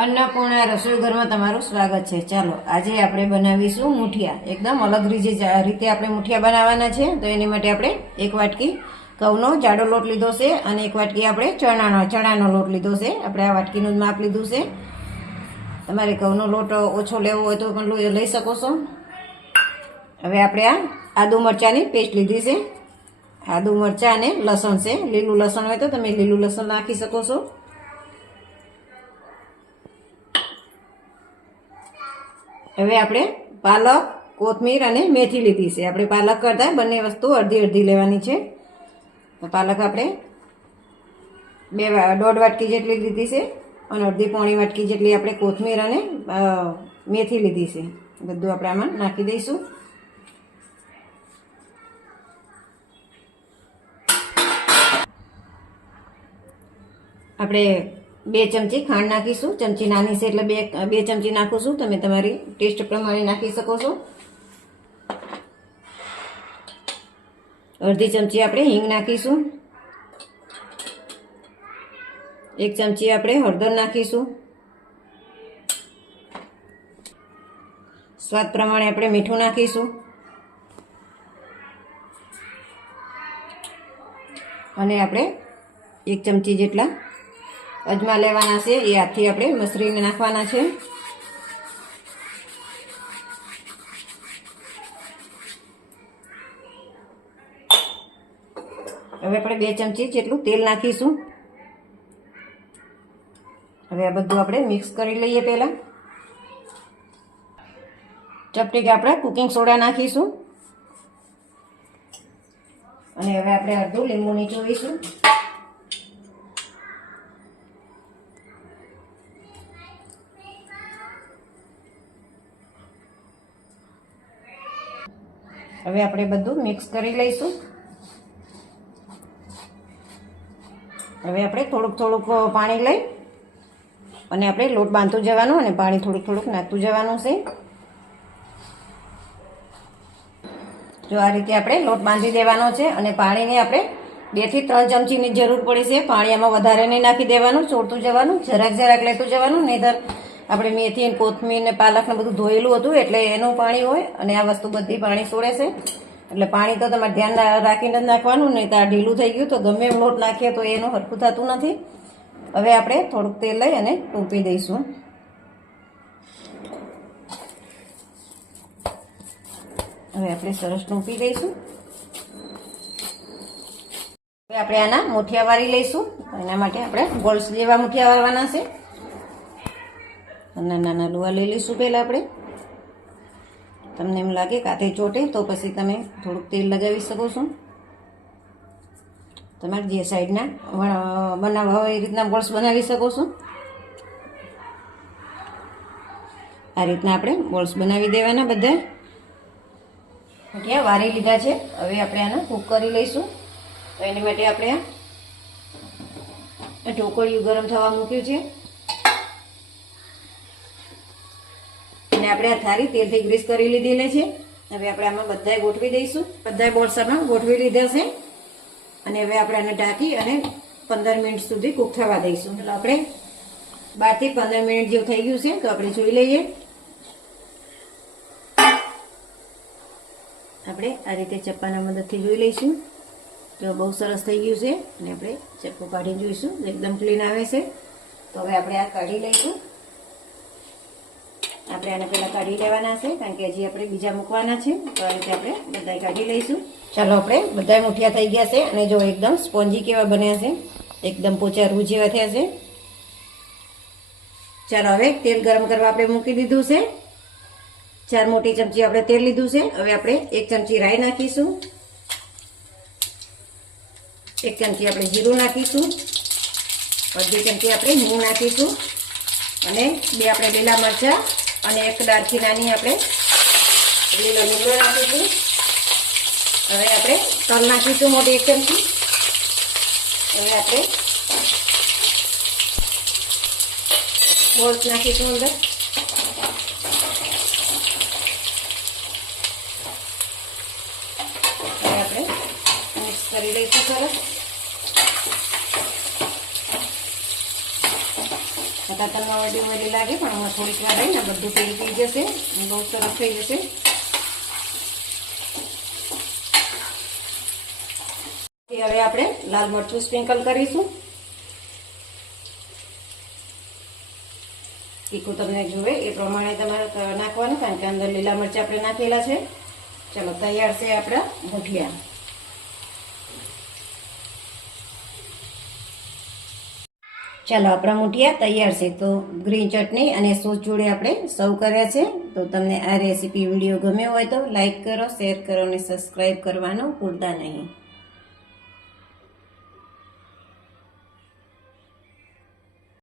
अन्नपूर्णा रसोई घर में तमारुं स्वागत है। चलो आज આપણે બનાવીશું મુઠિયા। एकदम अलग रीते આપણે મુઠિયા બનાવવાના છે। તો એની માટે આપણે એક વાટકી ઘઉંનો જાડો લોટ લીધો છે અને એક વાટકી આપણે ચણાનો લોટ લીધો છે। આપણે આ વાટકીનું માપ લીધું છે। તમારે ઘઉંનો લોટ ઓછો લેવો હોય તો પણ લઈ શકો છો। હવે આપણે આ આદુ મરચાની પેસ્ટ લીધી છે। આદુ મરચા અને લસણ છે। લીલું લસણ હોય તો તમે લીલું લસણ નાખી શકો છો। હવે આપણે પાલક, કોથમીર અને મેથી લીધી છે। આપણે પાલક કરતા બંને વસ્તુ અડધી અડધી લેવાની છે। તો પાલક આપણે 1.5 વાટકી જેટલી લીધી છે અને અડધી પોણી વાટકી જેટલી આપણે કોથમીર અને મેથી લીધી છે। બધું આપણે આમાં નાખી દઈશું। આપણે 2 ચમચી ખાંડ નાખીશું। ચમચી નાની છે એટલે 2 ચમચી નાખું છું। તમે તમારી ટેસ્ટ પ્રમાણે નાખી શકો છો। અડધી ચમચી આપણે હિંગ નાખીશું। 1 ચમચી આપણે હળદર નાખીશું। સ્વાદ પ્રમાણે આપણે મીઠું નાખીશું અને આપણે 1 ચમચી જેટલા અજમા લેવાના છે। એ હાથથી આપણે મસળીને નાખવાના છે। હવે આપણે 2 ચમચી જેટલું તેલ નાખીશું। હવે આ બધું આપણે મિક્સ કરી લઈએ। પહેલા ચપટી આપણે કુકિંગ સોડા નાખીશું અને હવે આપણે અડધું લીંબુ નીચોવીશું। હવે આપણે બધું મિક્સ કરી લઈશું। હવે આપણે થોડુંક પાણી લઈ અને આપણે લોટ બાંધતું જવાનું અને પાણી થોડુંક નાખતું જવાનું છે। જો આ રીતે આપણે લોટ બાંધી દેવાનો છે અને પાણીની આપણે 2 થી 3 ચમચીની જરૂર પડે છે। પાણી આમાં વધારે નહીં નાખી દેવાનું, ચોળતું જવાનું, જરાક લેતું જવાનું, નહીંતર આપણે મેથી અને કોથમીર ને પાલક ને બધું ધોયેલું હતું એટલે એનું પાણી હોય અને આ વસ્તુ બધી પાણી છોડે છે। એટલે પાણી તો તમારે ધ્યાન રાખીને જ નાખવાનું, નહીં તો આ ઢીલું થઈ ગયું તો ગમે એમ લોટ નાખીએ તો એનું હરખું થતું નથી। હવે આપણે થોડુંક તેલ લઈ અને ટૂંપી દઈશું। હવે આપણે સરસ ટૂંપી દઈશું। હવે આપણે આના મુઠિયા વાળી લઈશું। એના માટે આપણે બોલ્સ જેવા મુઠિયા વાળવાના છે। નાના લુવા લઈ લઈશું। પહેલાં આપણે તમને એમ લાગે કે હાથે ચોટે તો પછી તમે થોડુંક તેલ લગાવી શકો છો। તમારે જે સાઈડના બનાવવા હોય એ રીતના બોલ્સ બનાવી શકો છો। આ રીતના આપણે બોલ્સ બનાવી દેવાના બધા। મુઠિયા વારી લીધા છે। હવે આપણે આને કૂક કરી લઈશું। તો એની માટે આપણે આ ઢોકળિયું ગરમ થવા મૂક્યું છે અને આપણે આ થાળી તેલથી ગ્રીસ કરી લીધેલી છે। હવે આપણે આમાં બધાય ગોઠવી દઈશું। બધાય બોલ્સ આમાં ગોઠવી લીધા છે અને હવે આપણે આને ઢાંકી અને 15 મિનિટ સુધી કૂક થવા દઈશું। એટલે આપણે 12 થી 15 મિનિટ જેવું થઈ ગયું છે તો આપણે જોઈ લઈએ। આપણે આ રીતે ચપ્પાના મદદથી જોઈ લઈશું તો બહુ સરસ થઈ ગયું છે અને આપણે ચપ્પુ કાઢી જોઈશું એકદમ ક્લીન આવે છે। તો હવે આપણે આ કાઢી લઈશું। આપણે આને પહેલાં કાઢી લેવાના છે કારણ કે હજી આપણે બીજા મૂકવાના છે। તો આ રીતે આપણે બધાય કાઢી લઈશું। ચાલો આપણે બધાય મુઠિયા થઈ ગયા છે અને જો એકદમ સ્પોન્જી કેવા બન્યા છે, એકદમ પોચા રૂ જેવા થયા છે। ચાલો હવે તેલ ગરમ કરવા આપણે મૂકી દીધું છે। 4 મોટી ચમચી આપણે તેલ લીધું છે। હવે આપણે 1 ચમચી રાઈ નાખીશું, 1 ચમચી આપણે જીરું નાખીશું, અડધી ચમચી આપણે હિંગ નાખીશું અને 2 આપણે લીલા મરચાં અને 1 દાળચી નાની આપણે લીલો લીમડો નાખીશું। હવે આપણે તલ નાખીશું મોટી 1 ચમચી। હવે આપણે બોલ્સ નાખીશું અંદર। હવે આપણે મિક્સ કરી લઈશું સરસ। બટાકામાં વળી લાગે, પણ હમણાં થોડીક વાર રહીને બધું તેલ પી જશે, બહુ સરસ થઈ જશે. હવે આપણે લાલ મરચું સ્પ્રિંકલ કરીશું. તીખું તમને જોવે એ પ્રમાણે તમારે નાખવાનું, કારણ કે અંદર લીલા મરચાં આપણે નાખેલા છે. ચાલો, તૈયાર છે આપણા મુઠિયા. ચાલો, આપણા મુઠિયા તૈયાર છે. તો ગ્રીન ચટણી અને સોસ જોડે આપણે સર્વ કર્યા છે. તો તમને આ રેસીપી વિડીયો ગમ્યો હોય તો લાઈક કરો, શેર કરો અને સબસ્ક્રાઈબ કરવાનું ભૂલતા નહીં.